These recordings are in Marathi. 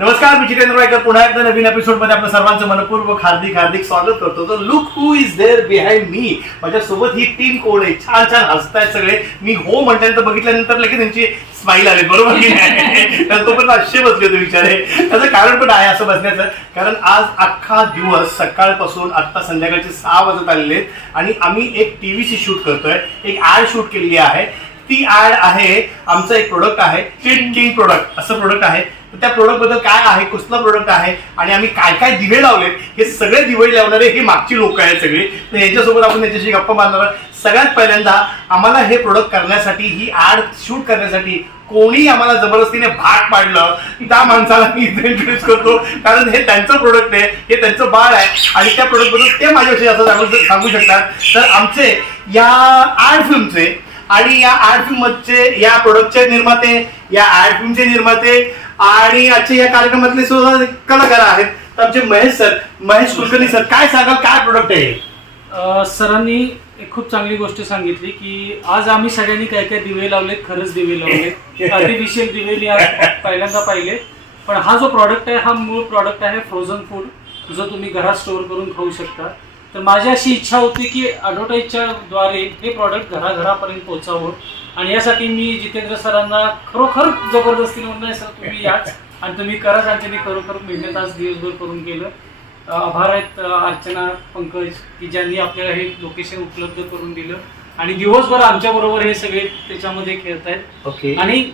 नमस्कार मी जितेंद्र वायकर पुन्हा एकदा नवीन एपिसोडमध्ये आपलं सर्वांचं मनपूर्वक हार्दिक हार्दिक स्वागत करतो. तर look who is there behind me माझ्यासोबत ही टीम कोण आहे? छान छान हसतायत सगळे. मी हो म्हटल्यानंतर बघितल्यानंतर लगेच त्यांची स्माईल आली. बरोबर की नाही? तर तो पण असे बसले होते विचारे त्याचं कारण पण आहे असं बसण्याचं. कारण आज अख्खा दिवस सकाळपासून आत्ता संध्याकाळचे सहा वाजत आलेले आहेत. आणि आम्ही एक टीव्हीची शूट करतोय. एक ऍड शूट केलेली आहे. ती ऍड आहे आमचं एक प्रोडक्ट आहे. किंग प्रोडक्ट असं प्रोडक्ट आहे. तर त्या प्रोडक्टबद्दल काय आहे कुठला प्रोडक्ट आहे आणि आम्ही काय काय दिवे लावलेत हे सगळे दिवे लावणारे हे मागची लोक आहेत सगळे. तर यांच्यासोबत आपण त्यांच्याशी गप्पा मारणार सगळ्यात पहिल्यांदा आम्हाला हे प्रोडक्ट करण्यासाठी ही आड शूट करण्यासाठी कोणी आम्हाला जबरदस्तीने भाग पाडलं त्या माणसाला मी इथे इंट्रोड्यूस करतो. कारण हे त्यांचं प्रोडक्ट आहे हे त्यांचं बाळ आहे आणि त्या प्रोडक्टबद्दल ते माझ्याविषयी असं सांगू सांगू शकतात. तर आमचे या आर्ट फिल्मचे आणि या आर्ट फिल्मचे या प्रोडक्टचे निर्माते या आर्ट फिल्मचे निर्माते आणि आजचे या कार्यक्रमातले सुद्धा कलाकार आहेत. तर आमचे महेश सर महेश कुलकर्णी सर काय सांगाल काय प्रोडक्ट आहे सरांनी एक खूप चांगली गोष्ट सांगितली की आज आम्ही सगळ्यांनी काय काय दिवे लावलेत खरंच दिवे लावलेत. आर्टिफिशियल दिवे मी आज पहिल्यांदा पाहिले. पण हा जो प्रॉडक्ट आहे हा मूळ प्रॉडक्ट आहे फ्रोझन फूड जो तुम्ही घरात स्टोअर करून खाऊ शकता. तर माझी अशी इच्छा होती की ॲडव्हर्टाईजच्या द्वारे हे प्रॉडक्ट घराघरापर्यंत पोहोचावं. आणि यासाठी मी जितेंद्र सरांना खरोखर जबरदस्तीने म्हणणार सर तुम्ही याच. आणि तुम्ही आणि त्यांनी खरोखर मेहनत आज दिवसभर करून केलं. आभार आहेत अर्चना पंकज की ज्यांनी आपल्याला हे लोकेशन उपलब्ध करून दिलं. आणि दिवसभर आमच्या बरोबर हे सगळे त्याच्यामध्ये खेळत आहेत. ओके. आणि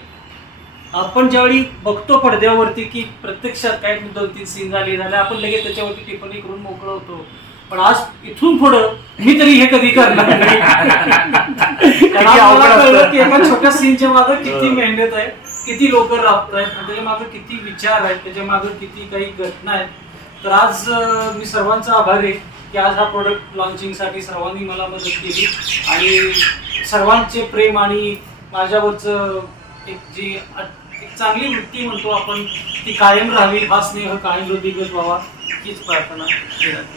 आपण ज्यावेळी बघतो पडद्यावरती की प्रत्यक्षात काय दोन तीन सीन झाले झाले आपण लगेच त्याच्यावरती टिप्पणी करून मोकळं होतो. पण आज इथून पुढं मी तरी हे कधी करणार नाही. कारण आज अवघड मला असतं. कळलं की एका छोट्या सीनच्या मागे किती मेहनत आहे किती लोक राबत आहेत आणि त्याच्यामागे किती विचार आहेत त्याच्यामागे किती काही घटना आहेत. तर आज अं, मी सर्वांचा आभारी आहे की आज हा प्रोडक्ट लॉन्चिंगसाठी सर्वांनी मला मदत केली. आणि सर्वांचे प्रेम आणि माझ्यावरचं एक जी एक चांगली वृत्ती म्हणतो आपण ती कायम राहावी हा स्नेह कायम वृद्धिगत व्हावा हीच प्रार्थना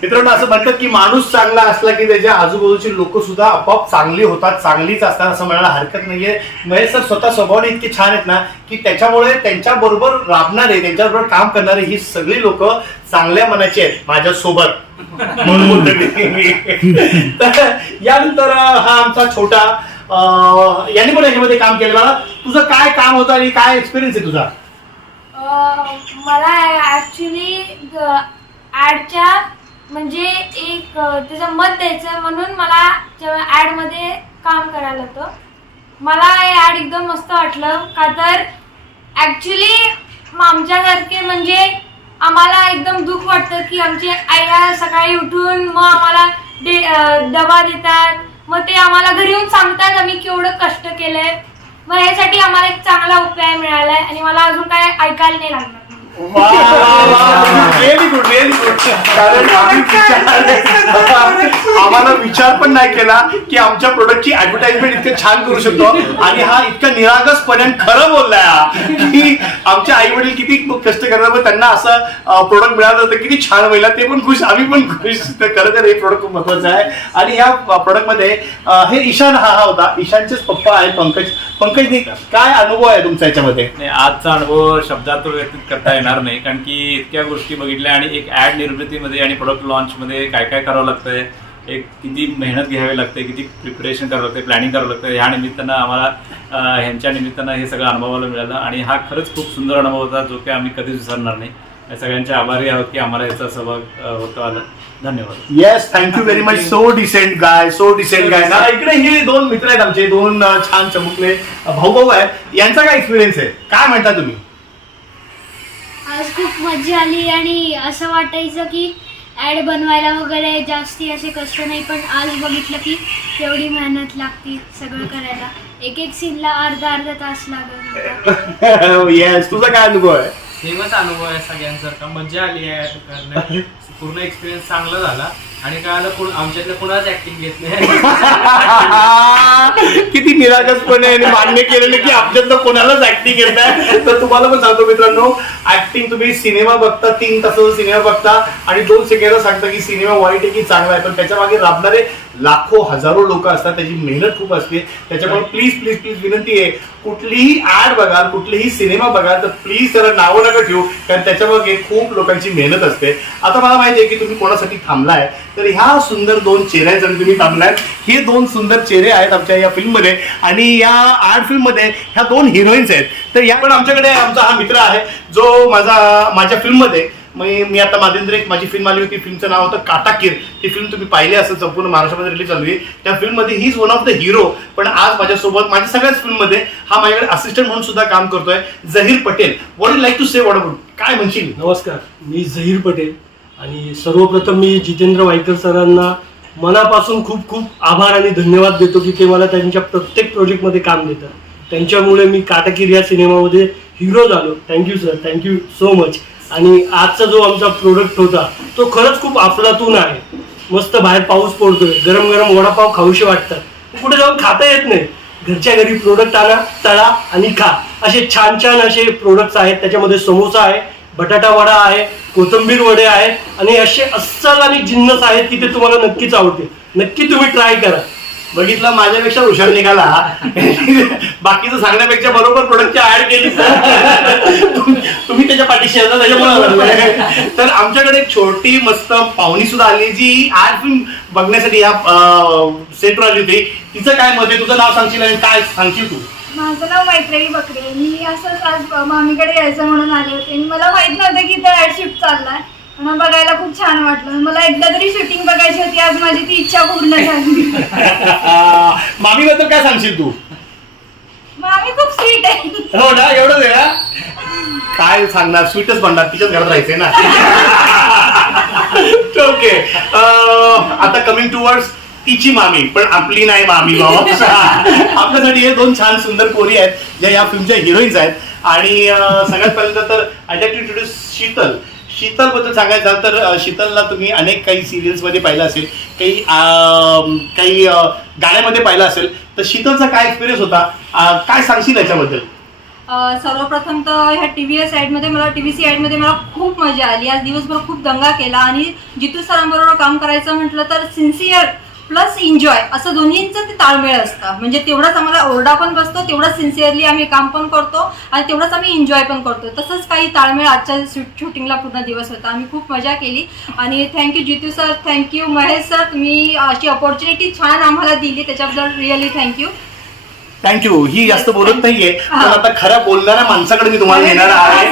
मित्रांनो असं म्हणतात की माणूस चांगला असला की त्याच्या आजूबाजूचे लोक सुद्धा आपोआप चांगली होतात चांगलीच असतात असं म्हणायला हरकत नाहीये. महेश सर स्वतः स्वभावाने इतके छान आहेत ना की त्याच्यामुळे त्यांच्या बरोबर राबणारे त्यांच्याबरोबर काम करणारे ही सगळी लोक चांगल्या मनाची आहेत माझ्या सोबत म्हणून तर यानंतर हा आमचा छोटा यांनी पण याच्यामध्ये काम केलं. मला तुझं काय काम होतं आणि काय एक्सपिरियन्स आहे तुझा? अं, मला ऍक्च्युली ऍडच्या म्हणजे एक अं, त्याचं मत द्यायचं म्हणून मला ऍडमध्ये काम करायला होतं मला हे ऍड एकदम मस्त वाटलं. का तर ऍक्च्युली आमच्यासारखे म्हणजे आम्हाला एकदम दुःख वाटतं की आमची आईला सकाळी उठून मग आम्हाला डे अं, डबा देतात मग ते आम्हाला घरी येऊन सांगतात आम्ही केवढं कष्ट केलंय. मग यासाठी आम्हाला एक चांगला उपाय मिळालाय आणि मला अजून काय ऐकायला नाही लागणार. व्हेरी गुड व्हेरी गुड कारण आम्ही विचार आम्हाला विचार पण नाही केला की आमच्या प्रोडक्टची ऍडव्हर्टाइजमेंट इतकं छान करू शकतो. आणि हा इतका निरागसपणे खरं बोललाय हा की आमचे आई वडील किती कष्ट करणार त्यांना असं प्रोडक्ट मिळालं होतं किती छान होईल. ते पण खुश आम्ही पण खुश. तर खरं तर हे प्रोडक्ट खूप महत्वाचं आहे. आणि या प्रोडक्टमध्ये अं, हे ईशान हा हा होता. ईशानचेच पप्पा आहेत पंकज. पंकज काय अनुभव आहे तुमचा याच्यामध्ये? आजचा अनुभव शब्दात व्यक्त करता येणार नाही. कारण की इतक्या गोष्टी बघितल्या आणि एक ऍड निर्मितीमध्ये आणि प्रोडक्ट लॉन्चमध्ये काय काय करावं लागतंय एक किती मेहनत घ्यावी लागते किती प्रिपरेशन करावं लागते प्लॅनिंग करावं लागतं ह्या निमित्तानं आम्हाला ह्यांच्या निमित्तानं हे सगळं अनुभवायला मिळालं. आणि हा खरंच खूप सुंदर अनुभव होता जो की आम्ही कधीच विसरणार नाही. या सगळ्यांचे आभारी आहोत की आम्हाला याचा सहभाग होतो होता आला. धन्यवाद. Yes thank you very much so decent guy so decent guy ना इकडे हे दोन मित्र आहेत आमचे दोन छान चमकले. भाऊ भाऊ आहेत यांचा काय एक्सपिरियन्स आहे? काय म्हणता तुम्ही? खूप मजा आली आणि असं वाटायचं की ॲड बनवायला वगैरे जास्ती असे कष्ट नाही पण आज बघितलं की केवढी मेहनत लागते सगळं करायला. एक एक सीनला अर्धा अर्धा तास लागत येस तुझा काय अनुभव आहे? सेमच अनुभव आहे सगळ्यांसारखा. मजा आली आहे करण्यात. पूर्ण एक्सपिरियन्स चांगला झाला. आणि काय कोण आमच्यातलं कोणाच ऍक्टिंग घेत नाही. किती निरागसपणे आणि मान्य केलेलं की आमच्यातलं कोणालाच ऍक्टिंग येत नाही. तर तुम्हाला पण सांगतो मित्रांनो ऍक्टिंग तुम्ही सिनेमा बघता तीन तासाचा सिनेमा बघता आणि दोन सेकंड सांगता की सिनेमा वाईट आहे की चांगला आहे. पण त्याच्यामागे राबणारे लाखो हजारो लोक असतात त्याची मेहनत खूप असते. त्याच्यामुळे प्लीज प्लीज प्लीज विनंती आहे कुठलीही ऍड बघाल कुठलीही सिनेमा बघाल तर प्लीज त्याला नावं नका ठेवू कारण त्याच्यामागे खूप लोकांची मेहनत असते. आता मला माहिती आहे की तुम्ही कोणासाठी थांबलाय तर ह्या सुंदर दोन चेहऱ्यांसाठी तुम्ही थांबलाय. हे दोन सुंदर चेहरे आहेत आमच्या या फिल्ममध्ये आणि या आर्ट फिल्ममध्ये ह्या दोन हिरोईन्स आहेत. तर या पण आमच्याकडे आमचा हा मित्र आहे जो माझा माझ्या फिल्ममध्ये मी मी आता माधेंद्र एक माझी फिल्म आली होती. फिल्मचं नाव होतं काटाकीर. ती फिल्म तुम्ही पाहिली असेल संपूर्ण महाराष्ट्रामध्ये रिलीज झाली त्या फिल्ममध्ये he is one of the hero पण आज माझ्यासोबत माझ्या सगळ्याच फिल्ममध्ये हा माझ्याकडे असिस्टंट म्हणून सुद्धा काम करतोय Zaheer Patel. What you like to say what about काय म्हणशील? नमस्कार. मी झहीर पटेल. आणि सर्वप्रथम मी जितेंद्र वायकर सरांना मनापासून खूप खूप आभार आणि धन्यवाद देतो की ते मला त्यांच्या प्रत्येक प्रोजेक्टमध्ये काम देतात. त्यांच्यामुळे मी काटाकीर या सिनेमामध्ये हिरो झालो. Thank you sir thank you so much आणि आजचा जो आमचा प्रोडक्ट होता तो खरंच खूप अफलातून आहे. मस्त बाहेर पाऊस पडतोय गरम गरम वडापाव खाऊशे वाटतात. कुठे जाऊन खाता येत नाही. घरच्या घरी प्रोडक्ट आणा तळा आणि खा. असे छान छान असे प्रोडक्ट्स आहेत. त्याच्यामध्ये समोसा आहे बटाटा वडा आहे कोथिंबीर वडे आहेत. आणि असे अस्सल आणि जिन्नस आहेत की ते तुम्हाला नक्कीच आवडते नक्की तुम्ही ट्राय करा. बघितलं माझ्यापेक्षा हुशार निघाला. बाकीचं सांगण्यापेक्षा बरोबर प्रोडक्टची ऍड केली तुम- तुम्ही त्याच्या पाठीशी आता त्याच्यामुळे तर आमच्याकडे एक छोटी मस्त पाहुणी सुद्धा आली जी आज फिल्म बघण्यासाठी या सेटवर आली होती. तिचं काय मत आहे? तुझं नाव सांगशील आणि काय सांगशील तू? माझं नाव मैत्रिणी बकरे मी असंच आज मामीकडे यायचं म्हणून आले होते. मला माहीत नव्हतं की इथं ऍडशिफ्ट चाललाय. बघायला खूप छान वाटलं. मला एकदा तरी शूटिंग बघायची होती आज माझी ती इच्छा पूर्ण झाली. मामी बद्दल काय सांगशील तू? मामी खूप स्वीट आहे. हो ना एवढंच आहे ना? काय सांगणार? स्वीटच म्हणणार तिच्याच घरात राहायचंय ना. ओके आता कमिंग टुवर्ड्स तिची मामी पण आपली नाही मामी बाबा आपल्यासाठी हे दोन छान सुंदर पोरी आहेत ज्या या फिल्मच्या हिरोईन्स आहेत. आणि अं, सगळ्यात पहिल्यांदा तर I like to introduce Sheetal. शीतलबद्दल सांगायचं झालं तर शीतलला तुम्ही अनेक काही सिरियल्समध्ये पाहिलं असेल काही काही गाण्यामध्ये पाहिलं असेल तर शीतलचा काय एक्सपिरियन्स होता? काय सांगशील याच्याबद्दल? सर्वप्रथम तर ह्या टी व्ही एस ॲडमध्ये मला टी व्ही सी ॲडमध्ये मला खूप मजा आली. आज दिवसभर खूप दंगा केला आणि जितू सरांबरोबर काम करायचं म्हटलं तर सिन्सिअर प्लस एन्जॉय असं दोन्हींचं ते ताळमेळ असतं. म्हणजे तेवढाच आम्हाला ओरडा पण बसतो तेवढंच सिन्सिअरली आम्ही काम पण करतो आणि तेवढंच आम्ही एन्जॉय पण करतो. तसंच काही ताळमेळ आजच्या शूटिंगला पूर्ण दिवस होता. आम्ही खूप मजा केली. आणि thank you Jitu sir thank you Mahesh sir तुम्ही अशी अपॉर्च्युनिटी छान आम्हाला दिली. त्याच्याबद्दल रिअली थँक्यू थँक्यू ही जास्त बोलत नाहीये पण आता खऱ्या बोलणाऱ्या माणसाकडे मी तुम्हाला नेणार आहे.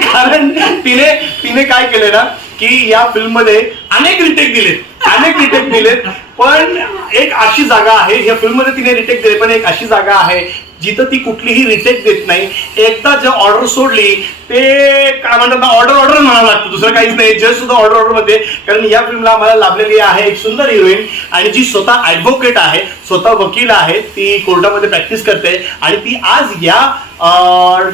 कारण तिने तिने काय केले ना की या फिल्ममध्ये अनेक रिटेक दिलेत. अनेक रिटेक दिलेत. पण एक अशी जागा आहे या फिल्ममध्ये तिने रिटेक दिले पण एक अशी जागा आहे जिथं ती कुठलीही रिटेक देत नाही. एकदा जे ऑर्डर सोडली ते काय म्हणतात ऑर्डर ऑर्डर म्हणावं लागतं. दुसरं काहीच नाही. जस्ट सुद्धा ऑर्डर ऑर्डरमध्ये. कारण या फिल्मला आम्हाला लाभलेली आहे एक सुंदर हिरोईन आणि जी स्वतः ऍडव्होकेट आहे स्वतः वकील आहे ती कोर्टामध्ये प्रॅक्टिस करते. आणि ती आज या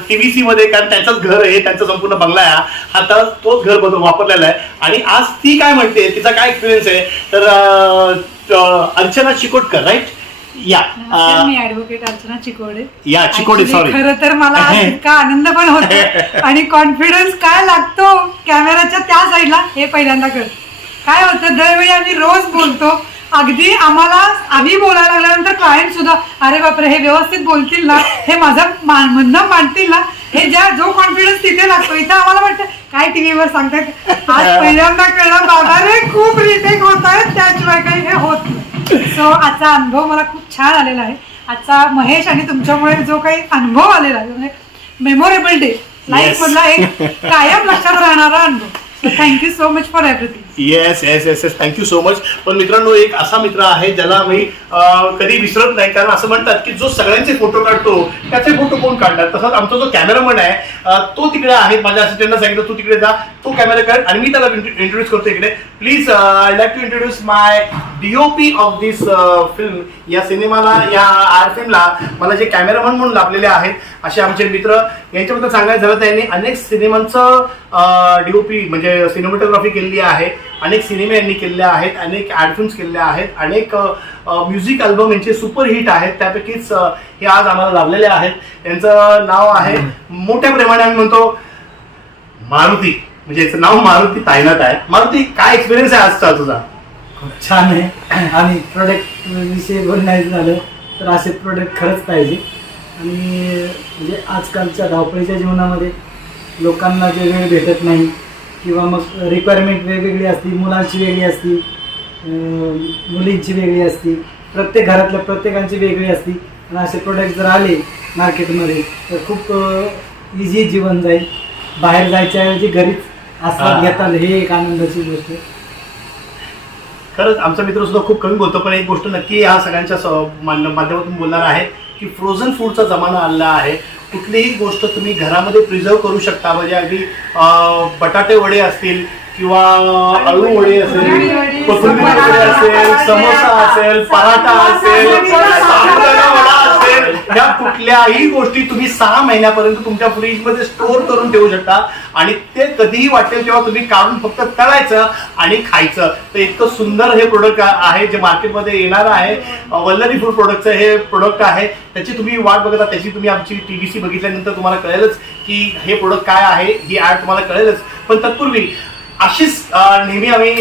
टीव्हीसी मध्ये कारण त्यांचंच घर आहे त्यांचा संपूर्ण बंगला आहे हा आता तोच घर बदल वापरलेला आहे. आणि आज ती काय म्हणते तिचा काय एक्सपिरियन्स आहे? तर अर्चना चिकोटकर राईट या नमस्कार, अं, मी ऍडव्होकेट अर्चना चिकोडे. या सॉरी खरं तर मला आज इतका आनंद पण होतो आणि कॉन्फिडन्स काय लागतो कॅमेराच्या त्या साईडला हे पहिल्यांदा कळ. काय होतं दरवेळी आम्ही रोज बोलतो. अगदी आम्हाला आम्ही बोलायला लागल्यानंतर क्लायंट सुद्धा अरे बापरे हे व्यवस्थित बोलतील ना? हे माझं मा- म्हणणं मांडतील ना? हे ज्या जो कॉन्फिडन्स तिथे लागतो इथं आम्हाला वाटतं काय टीव्हीवर सांगतात आज पहिल्यांदा कळलं बाबा रे खूप रिटेक होत आहेत त्याशिवाय काही हे होत नाही. सो आजचा अनुभव मला खूप छान आलेला आहे. आजचा महेश आणि तुमच्यामुळे जो काही अनुभव आलेला आहे म्हणजे मेमोरेबल डे लाईफ मधला एक कायम लक्षात राहणारा अनुभव. Thank you so much for everything yes yes yes yes thank you so much पण मित्रांनो एक असा मित्र आहे ज्याला मी कधी विसरत नाही कारण असं म्हणतात की जो सगळ्यांचे फोटो काढतो त्याचे फोटो कोण काढणार? तसंच आमचा जो कॅमेरामन आहे तो तिकडे आहे. माझ्या असिस्टंटला सांगितलं तू तिकडे जा तो कॅमेरा काढ आणि मी त्याला इंट्रोड्यूस करतो इकडे. Please I like to introduce my DOP of this film या सिनेमाला या आर्ट फिल्मला मला जे कॅमेरामन म्हणून लाभलेले आहेत असे आमचे मित्र यांच्याबद्दल सांगायचं झालं त्यांनी अनेक सिनेमांचं डीओपी म्हणजे सिनेमॅटोग्राफी केलेली आहे. अनेक सिनेमे यांनी केलेले आहेत अनेक ॲड फिल्म्स केलेल्या आहेत अनेक म्युझिक अल्बम यांचे सुपरहिट आहेत. त्यापैकीच हे आज आम्हाला लाभलेले आहेत. यांचं नाव आहे मोठ्या प्रेमाने आम्ही म्हणतो मारुती. म्हणजे याचं नाव मारुती तायनात आहे. मारुती काय एक्सपिरियन्स आहे आजचा तुझा? खूप छान आहे. आणि प्रोडक्ट विषयी बोलण्याचं झालं तर असे प्रोडक्ट खरंच पाहिजे. आणि म्हणजे आजकालच्या धावपळीच्या जीवनामध्ये लोकांना जे वेळ भेटत नाही किंवा मग रिक्वायरमेंट वेगवेगळी असती मुलांची वेगळी असती मुलींची वेगळी असती प्रत्येक घरातल्या प्रत्येकांची वेगळी असती. आणि असे प्रोडक्ट जर आले मार्केटमध्ये तर खूप इझी जीवन जाईल. बाहेर जायच्या ऐवजी घरीच आस्वाद हा. घेता आलं हे एक आनंदाची गोष्ट. आहे खरंच आमचा मित्र सुद्धा खूप कमी बोलतो पण एक गोष्ट नक्की ह्या सगळ्यांच्या माध्यमातून बोलणार आहे. की फ्रोझन फूडचा जमाना आलेला आहे. कुठलीही गोष्ट तुम्ही घरामध्ये प्रिझर्व करू शकता. म्हणजे अगदी बटाटे वडे असतील किंवा अळू वडे असेल कोथिंबीर वडे असेल समोसा असेल पराठा असेल ह्या कुठल्याही गोष्टी तुम्ही सहा महिन्यापर्यंत तुमच्या फ्रीजमध्ये स्टोअर करून ठेवू शकता. आणि ते कधीही वाटेल तेव्हा तुम्ही काढून फक्त तळायचं आणि खायचं. तर इतकं सुंदर हे प्रोडक्ट आहे जे मार्केटमध्ये येणार आहे. वल्लरी फूड प्रोडक्टचं हे प्रोडक्ट आहे. त्याची तुम्ही वाट बघता त्याची तुम्ही आमची टी व्ही सी बघितल्यानंतर तुम्हाला कळेलच की हे प्रोडक्ट काय आहे ही ॲड तुम्हाला कळेलच. पण तत्पूर्वी अशीच नेहमी आम्ही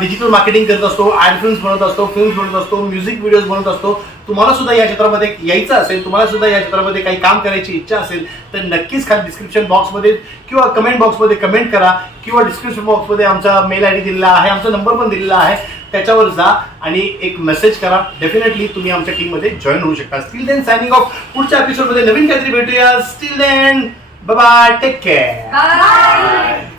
डिजिटल मार्केटिंग करत असतो ॲड फिल्म्स बनवत असतो फिल्म्स बनवत असतो म्युझिक व्हिडिओज बनवत असतो. तुम्हाला सुद्धा या क्षेत्रामध्ये यायचं असेल तुम्हाला सुद्धा या क्षेत्रामध्ये काही काम करायची इच्छा असेल तर नक्कीच खाली डिस्क्रिप्शन बॉक्समध्ये किंवा कमेंट बॉक्समध्ये कमेंट करा किंवा डिस्क्रिप्शन बॉक्समध्ये आमचा मेल आय डी दिलेला आहे आमचा नंबर पण दिलेला आहे त्याच्यावर जा आणि एक मेसेज करा. डेफिनेटली तुम्ही आमच्या टीममध्ये जॉईन होऊ शकता. स्टील देन सायनिंग ऑफ पुढच्या एपिसोडमध्ये नवीन काहीतरी भेटूया. Still then bye take care